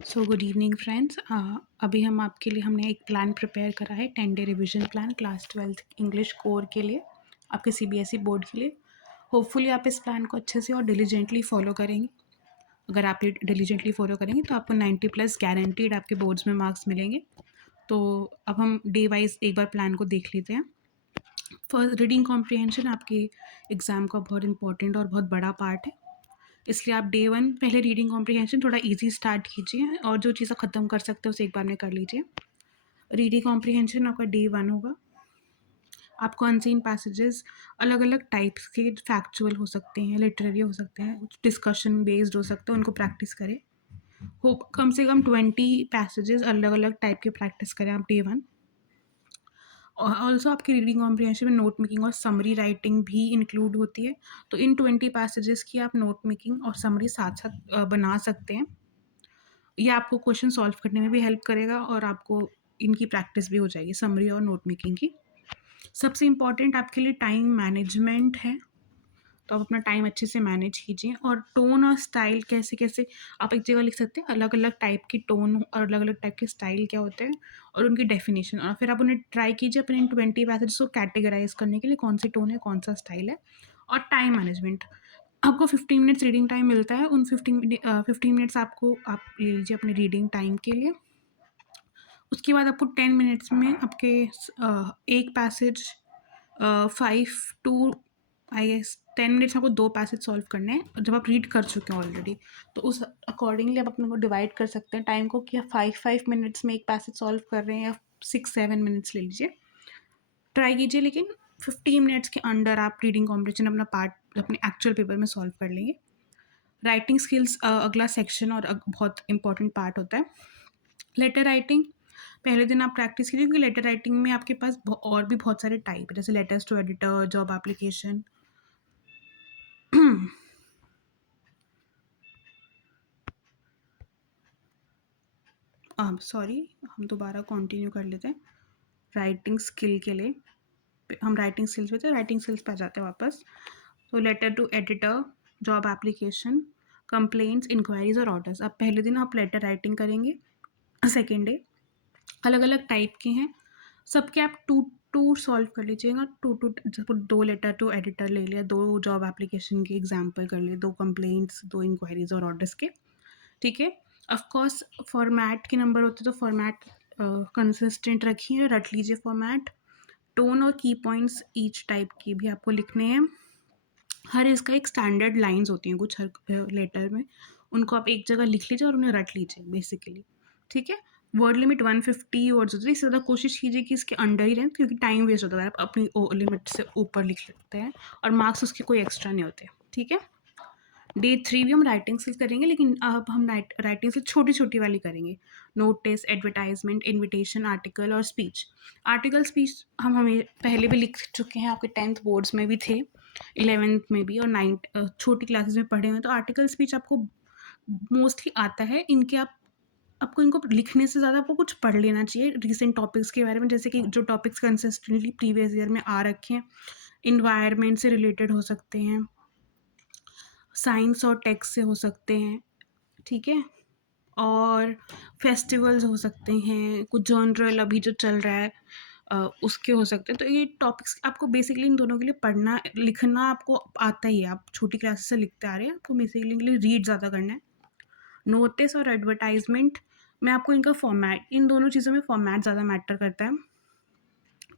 So good evening friends. अभी हमने एक प्लान प्रिपेयर करा है 10 day revision plan class 12th English core के लिए, आपके सीबीएसई बोर्ड के लिए। होपफुली आप इस प्लान को अच्छे से और डिलीजेंटली फॉलो करेंगे। अगर आप ये डिलीजेंटली फॉलो करेंगे तो आपको 90+ गारंटीड आपके बोर्ड्स में मार्क्स मिलेंगे। तो अब हम डे वाइज एक बार प्लान को देख लेते हैं। फर्स्ट, रीडिंग कॉम्प्रिहेंशन आपके एग्ज़ाम का बहुत इंपॉर्टेंट और बहुत बड़ा पार्ट है, इसलिए आप डे 1 पहले रीडिंग कॉम्प्रिहेंशन थोड़ा इजी स्टार्ट कीजिए और जो चीज़ें ख़त्म कर सकते हो उसे एक बार में कर लीजिए। रीडिंग कॉम्प्रिहेंशन आपका डे 1 होगा। आपको अनसीन पैसेजेस अलग अलग टाइप्स के फैक्चुअल हो सकते हैं, लिटरेरी हो सकते हैं, कुछ डिस्कशन बेस्ड हो सकते हैं, उनको प्रैक्टिस करें। हो कम से कम 20 पैसेजेस अलग अलग टाइप के प्रैक्टिस करें आप डे 1। और ऑल्सो आपकी रीडिंग कॉम्प्रिहेंशन में नोट मेकिंग और समरी राइटिंग भी इंक्लूड होती है। तो इन 20 पैसेजेस की आप नोट मेकिंग और समरी साथ साथ बना सकते हैं। ये आपको क्वेश्चन सॉल्व करने में भी हेल्प करेगा और आपको इनकी प्रैक्टिस भी हो जाएगी, समरी और नोट मेकिंग की। सबसे इम्पॉर्टेंट आपके लिए टाइम मैनेजमेंट है, तो आप अपना टाइम अच्छे से मैनेज कीजिए। और टोन और स्टाइल कैसे कैसे आप एक जगह लिख सकते हैं, अलग अलग टाइप की टोन और अलग अलग टाइप के स्टाइल क्या होते हैं और उनकी डेफिनेशन, और फिर आप उन्हें ट्राई कीजिए अपने इन 20 पैसेज को कैटेगराइज करने के लिए, कौन सी टोन है, कौन सा स्टाइल है। और टाइम मैनेजमेंट, आपको 15 मिनट्स रीडिंग टाइम मिलता है, उन 15 मिनट्स आप ले लीजिए अपने रीडिंग टाइम के लिए। उसके बाद आपको 10 मिनट्स में आपके एक passage 5 to I guess 10 minutes में आपको 2 पैसेज सॉल्व करने हैं जब आप रीड कर चुके हैं ऑलरेडी। तो उस अकॉर्डिंगली आप अपने को डिवाइड कर सकते हैं टाइम को, कि आप 5 मिनट्स में एक पैसेज सॉल्व कर रहे हैं या 6-7 मिनट्स ले लीजिए, ट्राई कीजिए। लेकिन 15 मिनट्स के अंडर आप रीडिंग कॉम्पिटिशन अपना पार्ट अपने एक्चुअल पेपर में सॉल्व कर लेंगे। राइटिंग स्किल्स अगला सेक्शन और बहुत इंपॉर्टेंट पार्ट होता है। लेटर राइटिंग पहले दिन आप प्रैक्टिस कीजिए, क्योंकि लेटर राइटिंग में आपके पास और भी बहुत सारे टाइप है, जैसे letters to editor, job application. Sorry, हम दोबारा कंटिन्यू कर लेते हैं। राइटिंग स्किल के लिए हम राइटिंग स्किल्स पे थे, राइटिंग स्किल्स पे आ जाते हैं वापस। तो letter to editor, job application, complaints, inquiries और ऑर्डर्स। अब पहले दिन आप लेटर राइटिंग करेंगे, सेकेंड डे अलग अलग टाइप के हैं सबके, आप टू टू सॉल्व कर लीजिएगा। जैसे 2 लेटर टू एडिटर ले लिया, 2 जॉब एप्लीकेशन के एग्जाम्पल कर लिए, 2 कंप्लेंट्स, 2 इंक्वायरीज और ऑर्डर्स के। ठीक है, ऑफकोर्स फॉर्मेट के नंबर होते तो फॉर्मेट कंसिस्टेंट रखिए, रट लीजिए फॉर्मेट। टोन और की पॉइंट्स ईच टाइप की भी आपको लिखने हैं। हर इसका एक स्टैंडर्ड लाइंस होती हैं कुछ हर लेटर में, उनको आप एक जगह लिख लीजिए और उन्हें रट लीजिए बेसिकली। ठीक है, वर्ड लिमिट 150 वर्ड्स होती है, इससे ज़्यादा कोशिश कीजिए कि इसके अंडर ही रहें, क्योंकि टाइम वेस्ट होता है, आप अपनी लिमिट से ऊपर लिख लेते हैं और मार्क्स उसके कोई एक्स्ट्रा नहीं होते। ठीक है, डे 3 भी हम राइटिंग से करेंगे, लेकिन अब हम राइटिंग से छोटी छोटी वाली करेंगे। नोटिस, एडवर्टाइजमेंट, इन्विटेशन, आर्टिकल और स्पीच। आर्टिकल स्पीच हम हमें पहले भी लिख चुके हैं, आपके 10th बोर्ड्स में भी थे, 11th में भी और 9th छोटी क्लासेस में पढ़े हुए हैं। तो आर्टिकल स्पीच आपको मोस्टली आता है। इनके आपको इनको लिखने से ज़्यादा आपको कुछ पढ़ लेना चाहिए रिसेंट टॉपिक्स के बारे में, जैसे कि जो टॉपिक्स कंसिस्टेंटली प्रीवियस ईयर में आ रखे हैं। इन्वायरमेंट से रिलेटेड हो सकते हैं, साइंस और टेक से हो सकते हैं। ठीक है, और फेस्टिवल्स हो सकते हैं, कुछ जनरल अभी जो चल रहा है उसके हो सकते हैं। तो ये टॉपिक्स आपको बेसिकली इन दोनों के लिए पढ़ना लिखना आपको आता ही है, आप छोटी क्लासेस से लिखते आ रहे हैं, आपको बेसिकली इनके लिए रीड ज़्यादा करना है। नोटिस और एडवर्टाइजमेंट में आपको इनका फॉर्मेट, इन दोनों चीज़ों में फॉर्मेट ज़्यादा मैटर करता है,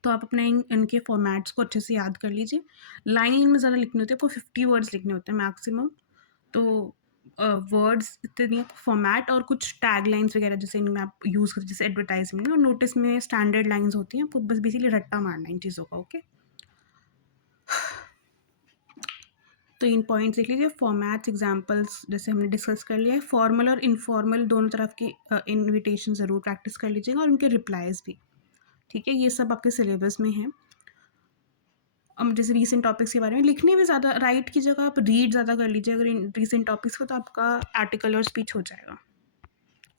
तो आप अपने इनके फॉर्मेट्स को अच्छे से याद कर लीजिए। लाइन में ज़्यादा लिखने होते हैं, आपको 50 वर्ड्स लिखने होते हैं मैक्सिमम। तो वर्ड्स इतनी फॉर्मेट और कुछ टैग लाइन्स वगैरह जैसे इनमें आप यूज़ करते, जैसे एडवर्टाइजमेंट में और नोटिस में स्टैंडर्ड लाइन्स होती हैं, आपको बस बेसिकली रट्टा मारना है इन चीज़ों का। ओके, तो इन पॉइंट्स देख लीजिए। फॉर्मेट्स एग्जांपल्स जैसे हमने डिस्कस कर लिया है। फॉर्मल और इनफॉर्मल दोनों तरफ की इनविटेशन ज़रूर प्रैक्टिस कर लीजिएगा और उनके रिप्लाईज भी। ठीक है, ये सब आपके सिलेबस में है। जैसे रीसेंट टॉपिक्स के बारे में लिखने में ज़्यादा, राइट की जगह आप रीड ज़्यादा कर लीजिए अगर इन रीसेंट टॉपिक्स को, तो आपका आर्टिकल और स्पीच हो जाएगा।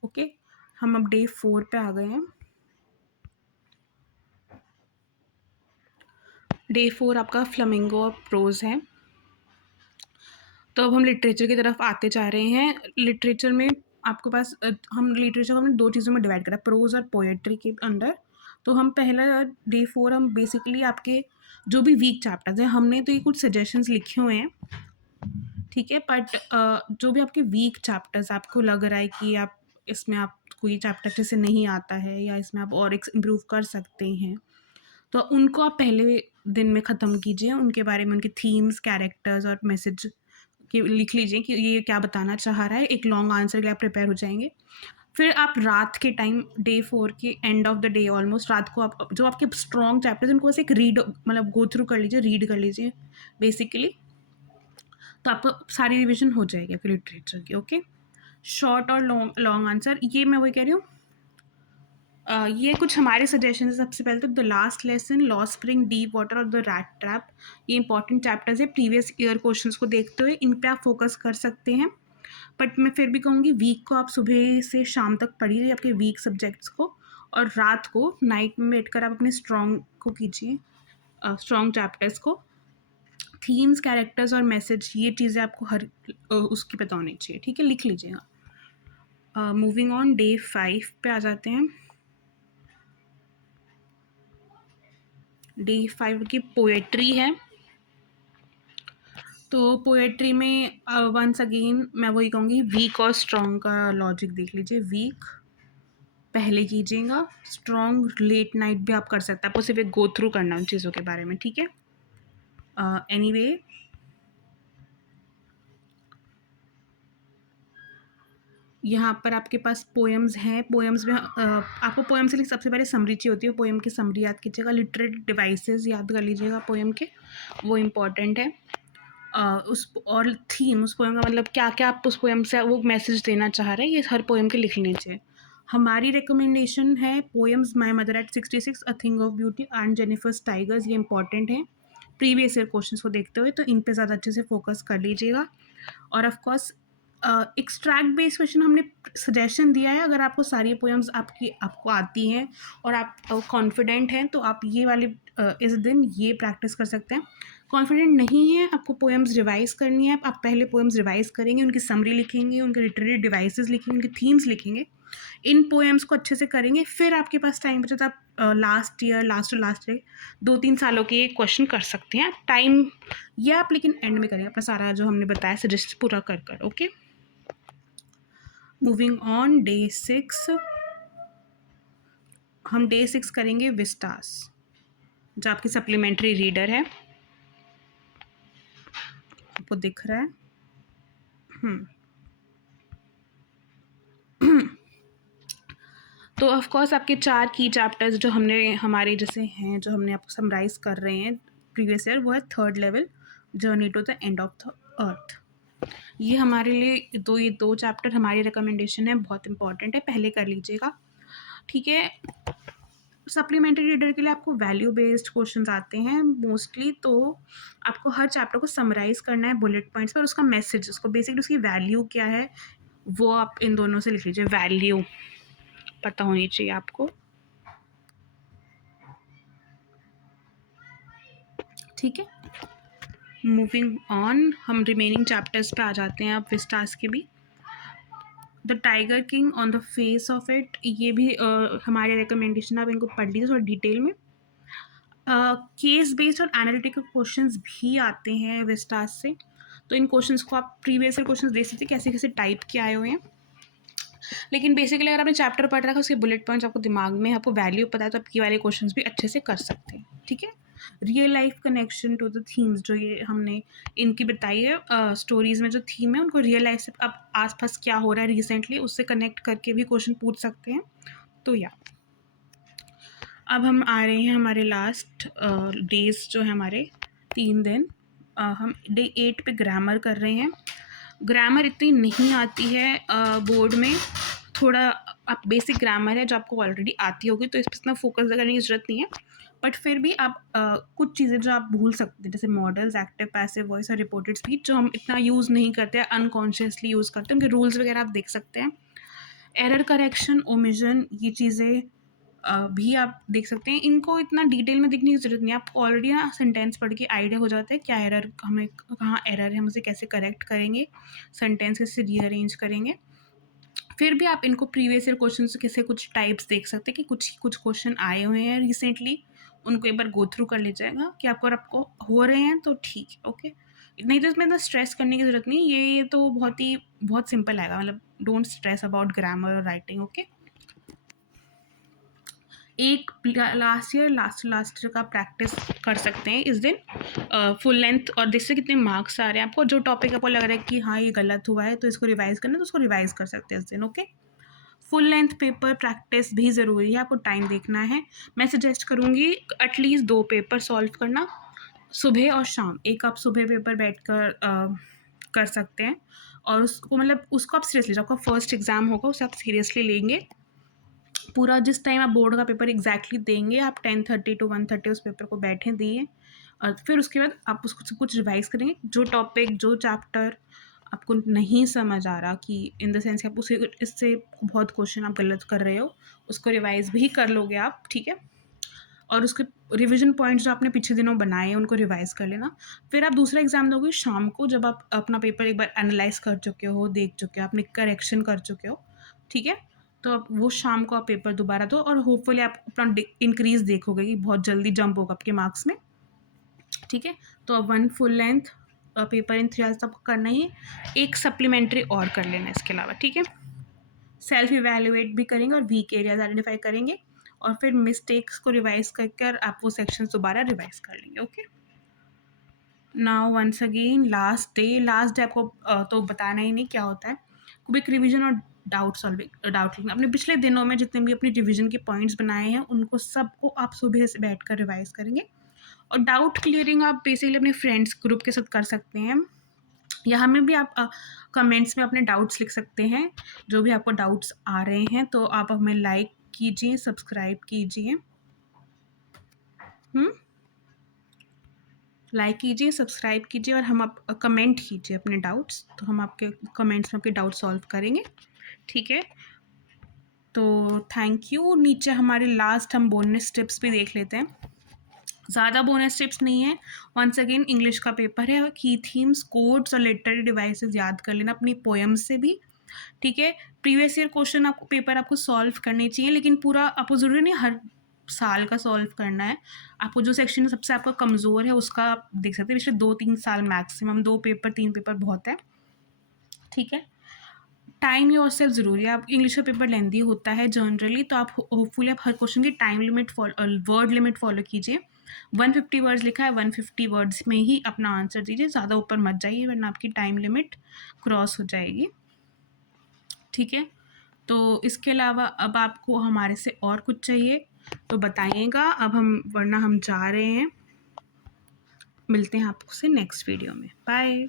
ओके, हम अब डे 4 पे आ गए हैं। डे 4 आपका फ्लेमिंगो और प्रोज है। तो अब हम लिटरेचर की तरफ आते जा रहे हैं। लिटरेचर में आपके पास हम लिटरेचर को हमने 2 चीज़ों में डिवाइड करा, प्रोज़ और पोएट्री के अंडर। तो हम पहला डे 4 हम बेसिकली आपके जो भी वीक चैप्टर्स हैं, हमने तो ये कुछ सजेशंस लिखे हुए हैं, ठीक है? बट जो भी आपके वीक चैप्टर्स आपको लग रहा है कि आप इसमें आप कोई चैप्टर अच्छे से नहीं आता है या इसमें आप और इम्प्रूव कर सकते हैं, तो उनको आप पहले दिन में ख़त्म कीजिए। उनके बारे में, उनके थीम्स, कैरेक्टर्स और मैसेज कि लिख लीजिए कि ये क्या बताना चाह रहा है। एक लॉन्ग आंसर के लिए आप प्रिपेयर हो जाएँगे। फिर आप रात के टाइम डे 4 के and of the day almost रात को आप जो आपके स्ट्रॉन्ग चैप्टर्स उनको बस एक रीड मतलब गो थ्रू कर लीजिए, रीड कर लीजिए बेसिकली। तो आपको सारी रिविज़न हो जाएगी आपकी लिटरेचर की, ओके? शॉर्ट और लॉन्ग आंसर, ये मैं वही कह रही हूँ। ये कुछ हमारे सजेशन है। सबसे पहले तो the last lesson, law spring, deep water और द रैट ट्रैप, ये इंपॉर्टेंट चैप्टर्स है। प्रीवियस ईयर क्वेश्चंस को देखते हुए इन पे आप फोकस कर सकते हैं। बट मैं फिर भी कहूँगी वीक को आप सुबह से शाम तक पढ़िए आपके वीक सब्जेक्ट्स को, और रात को नाइट में बैठ कर आप अपने स्ट्रॉन्ग को कीजिए, स्ट्रॉन्ग चैप्टर्स को। थीम्स, कैरेक्टर्स और मैसेज, ये चीज़ें आपको हर उसकी पता होनी चाहिए, ठीक है? लिख लीजिएगा। मूविंग ऑन डे 5 पे आ जाते हैं। डे 5 की पोएट्री है। तो पोएट्री में वंस अगेन मैं वही कहूँगी, वीक और स्ट्रॉन्ग का लॉजिक देख लीजिए। वीक पहले कीजिएगा, स्ट्रॉन्ग लेट नाइट भी आप कर सकते हैं, आपको सिर्फ एक गो थ्रू करना उन चीज़ों के बारे में, ठीक है? एनीवे यहाँ पर आपके पास पोएम्स हैं। पोएम्स में आपको पोएम से सबसे पहले समरी चाहिए होती है। पोएम की समरी याद कीजिएगा, लिटरेरी डिवाइसेस याद कर लीजिएगा पोएम के, वो इम्पॉर्टेंट है। उस और थीम, उस पोएम का मतलब क्या क्या आप उस पोएम से वो मैसेज देना चाह रहे हैं, ये हर पोएम के लिख लेने चाहिए। हमारी रिकमेंडेशन है poems my mother eight 66, a thing of beauty and Jennifer's tigers, ये इंपॉर्टेंट है प्रीवियस ईयर क्वेश्चंस को देखते हुए, तो इन पे ज़्यादा अच्छे से फोकस कर लीजिएगा। और of course extract based question हमने सजेशन दिया है। अगर आपको सारी पोएम्स आपको आती हैं और आप कॉन्फिडेंट हैं, तो आप ये वाले इस दिन ये प्रैक्टिस कर सकते हैं। कॉन्फिडेंट नहीं है, आपको पोएम्स रिवाइज करनी है, आप पहले पोएम्स रिवाइज करेंगे, उनकी समरी लिखेंगे, उनके लिटरेरी डिवाइसेस लिखेंगे, उनके थीम्स लिखेंगे, इन पोएम्स को अच्छे से करेंगे, फिर आपके पास टाइम बचा तो आप लास्ट ईयर 2-3 सालों के क्वेश्चन कर सकते हैं। टाइम ये आप लेकिन एंड में करेंगे, अपना सारा जो हमने बताया सजेस्ट पूरा कर ओके। मूविंग ऑन डे 6, हम डे 6 करेंगे विस्टास, जो आपकी सप्लीमेंट्री रीडर है, आपको दिख रहा है। तो ऑफ कोर्स आपके 4 की चैप्टर्स जो हमने हमारे जैसे हैं, जो हमने आपको समराइज़ कर रहे हैं प्रीवियस ईयर, वो है 3rd level, journey to the end of the earth. ये हमारे लिए ये दो चैप्टर हमारी रिकमेंडेशन है, बहुत इंपॉर्टेंट है, पहले कर लीजिएगा, ठीक है? सप्लीमेंट्री रीडर के लिए आपको वैल्यू बेस्ड क्वेश्चंस आते हैं मोस्टली, तो आपको हर चैप्टर को समराइज़ करना है बुलेट पॉइंट्स पर, उसका मैसेज, उसको बेसिकली उसकी वैल्यू क्या है वो आप इन दोनों से लिख लीजिए। वैल्यू पता होनी चाहिए आपको, ठीक है? मूविंग ऑन, हम रिमेनिंग चैप्टर्स पे आ जाते हैं अब विस्टास के भी। The tiger king on the face of it, ये भी हमारे रिकमेंडेशन, आप इनको पढ़ लीजिए थोड़ा डिटेल में। केस बेस्ड और एनालिटिकल क्वेश्चंस भी आते हैं विस्टास से, तो इन क्वेश्चंस को आप प्रीवियस ईयर क्वेश्चंस देख सकते हैं कैसे कैसे टाइप के आए हुए हैं। लेकिन बेसिकली अगर आपने चैप्टर पढ़ रखा है, उसके बुलेट पॉइंट्स आपको दिमाग में, आपको वैल्यू पता है, तो आप ये वाले क्वेश्चंस भी अच्छे से कर सकते हैं, ठीक है? Real life connection to the themes, जो ये हमने इनकी बताई है स्टोरीज़ में जो थीम है, उनको रियल लाइफ से आप आसपास क्या हो रहा है रिसेंटली उससे कनेक्ट करके भी क्वेश्चन पूछ सकते हैं। तो या अब हम आ रहे हैं हमारे लास्ट डेज जो है हमारे 3 दिन। हम डे 8 पे ग्रामर कर रहे हैं। ग्रामर इतनी नहीं आती है बोर्ड में, थोड़ा आप बेसिक ग्रामर है जो आपको ऑलरेडी आती होगी, तो इस पर इतना फोकस करने की ज़रूरत नहीं है। बट फिर भी आप कुछ चीज़ें जो आप भूल सकते हैं, जैसे मॉडल्स, एक्टिव, पैसिव वॉइस और रिपोर्टेड स्पीच, जो हम इतना यूज़ नहीं करते हैं, अनकॉन्शियसली यूज़ करते हैं, उनके रूल्स वगैरह आप देख सकते हैं। एरर करेक्शन, ओमिशन, ये चीज़ें भी आप देख सकते हैं। इनको इतना डिटेल में देखने की ज़रूरत नहीं है, आपको ऑलरेडी ना सेंटेंस पढ़ के आइडिया हो जाता है क्या एरर, हमें कहाँ एरर है, हम उसे कैसे करेक्ट करेंगे, सेंटेंस कैसे रीअरेंज करेंगे। फिर भी आप इनको प्रीवियस ईयर क्वेश्चन से कुछ टाइप्स देख सकते हैं कि कुछ क्वेश्चन आए हुए हैं रिसेंटली, उनको एक बार गो थ्रू कर लीजिएगा कि आपको हो रहे हैं तो ठीक है, ओके। नहीं तो इसमें इतना स्ट्रेस करने की ज़रूरत नहीं, ये तो बहुत सिंपल आएगा, मतलब डोंट स्ट्रेस अबाउट ग्रामर और राइटिंग, ओके। एक लास्ट ईयर का प्रैक्टिस कर सकते हैं इस दिन फुल लेंथ, और जिससे कितने मार्क्स आ रहे हैं आपको, जो टॉपिक आपको लग रहा है कि हाँ ये गलत हुआ है तो इसको रिवाइज करना है तो उसको रिवाइज कर सकते हैं इस दिन, okay. Full length paper practice भी ज़रूरी है, आपको टाइम देखना है। मैं सजेस्ट करूँगी एटलीस्ट 2 पेपर सॉल्व करना, सुबह और शाम। एक आप सुबह पेपर बैठकर कर सकते हैं, और उसको मतलब उसको आप सीरियसली, जब आपका फर्स्ट एग्ज़ाम होगा उसे आप सीरियसली लेंगे। पूरा जिस टाइम आप बोर्ड का पेपर एग्जैक्टली देंगे, आप 10:30 to 1:30 उस पेपर को बैठे दिए, और फिर उसके बाद आप उसको कुछ रिवाइज करेंगे। जो टॉपिक, जो चैप्टर आपको नहीं समझ आ रहा, कि इन द सेंस कि आप उसे इससे बहुत क्वेश्चन आप गलत कर रहे हो, उसको रिवाइज भी कर लोगे आप, ठीक है। और उसके रिवीजन पॉइंट्स जो आपने पिछले दिनों बनाए हैं उनको रिवाइज कर लेना। फिर आप दूसरा एग्जाम दोगे शाम को, जब आप अपना पेपर एक बार एनालाइज कर चुके हो, देख चुके हो, आपने करेक्शन कर चुके हो, ठीक है। तो आप वो शाम को आप पेपर दोबारा दो, और होपफुली आप अपना इंक्रीज देखोगे कि बहुत जल्दी जंप होगा आपके मार्क्स में, ठीक है। तो अब 1 full length paper in 3 hours आपको करना ही है। एक सप्लीमेंट्री और कर लेना इसके अलावा, ठीक है। सेल्फ इवैल्यूएट भी करेंगे और वीक एरियाज आइडेंटिफाई करेंगे, और फिर मिस्टेक्स को रिवाइज कर आप वो सेक्शंस दोबारा रिवाइज कर लेंगे, okay. Now once again last day आपको तो बताना ही नहीं क्या होता है। क्विक रिवीजन और डाउट सॉल्विंग, अपने पिछले दिनों में जितने भी अपने रिवीजन के पॉइंट्स बनाए हैं उनको सबको आप सुबह से बैठ कर रिवाइज करेंगे। और डाउट क्लियरिंग आप बेसिकली अपने फ्रेंड्स ग्रुप के साथ कर सकते हैं, या हमें भी आप कमेंट्स में अपने डाउट्स लिख सकते हैं, जो भी आपको डाउट्स आ रहे हैं। तो आप हमें लाइक कीजिए, सब्सक्राइब कीजिए, लाइक कीजिए, सब्सक्राइब कीजिए, और हम आप कमेंट कीजिए अपने डाउट्स, तो हम आपके कमेंट्स में आपके डाउट सॉल्व करेंगे, ठीक है। तो थैंक यू। नीचे हमारे लास्ट हम बोनस टिप्स भी देख लेते हैं। ज़्यादा बोनस टिप्स नहीं है। वंस अगेन इंग्लिश का पेपर है, की थीम्स, कोड्स और लिटरेरी डिवाइसेस याद कर लेना अपनी पोएम से भी, ठीक है। प्रीवियस ईयर क्वेश्चन आपको पेपर आपको सॉल्व करने चाहिए, लेकिन पूरा आपको ज़रूरी नहीं हर साल का सॉल्व करना है। आपको जो सेक्शन सबसे आपका कमज़ोर है उसका आप देख सकते हैं, पिछले 2-3 साल मैक्सिमम, 2 पेपर 3 पेपर बहुत है, ठीक है। टाइम योरसेल्फ ज़रूरी है। आप इंग्लिश का पेपर लेंदी होता है जनरली, तो आप होपफुली आप हर क्वेश्चन की time limit word limit follow कीजिए। 150 वर्ड्स लिखा है, 150 वर्ड्स में ही अपना आंसर दीजिए, ज़्यादा ऊपर मत जाइए वरना आपकी टाइम लिमिट क्रॉस हो जाएगी, ठीक है। तो इसके अलावा अब आपको हमारे से और कुछ चाहिए तो बताइएगा, वरना हम जा रहे हैं। मिलते हैं आपसे नेक्स्ट वीडियो में, बाय।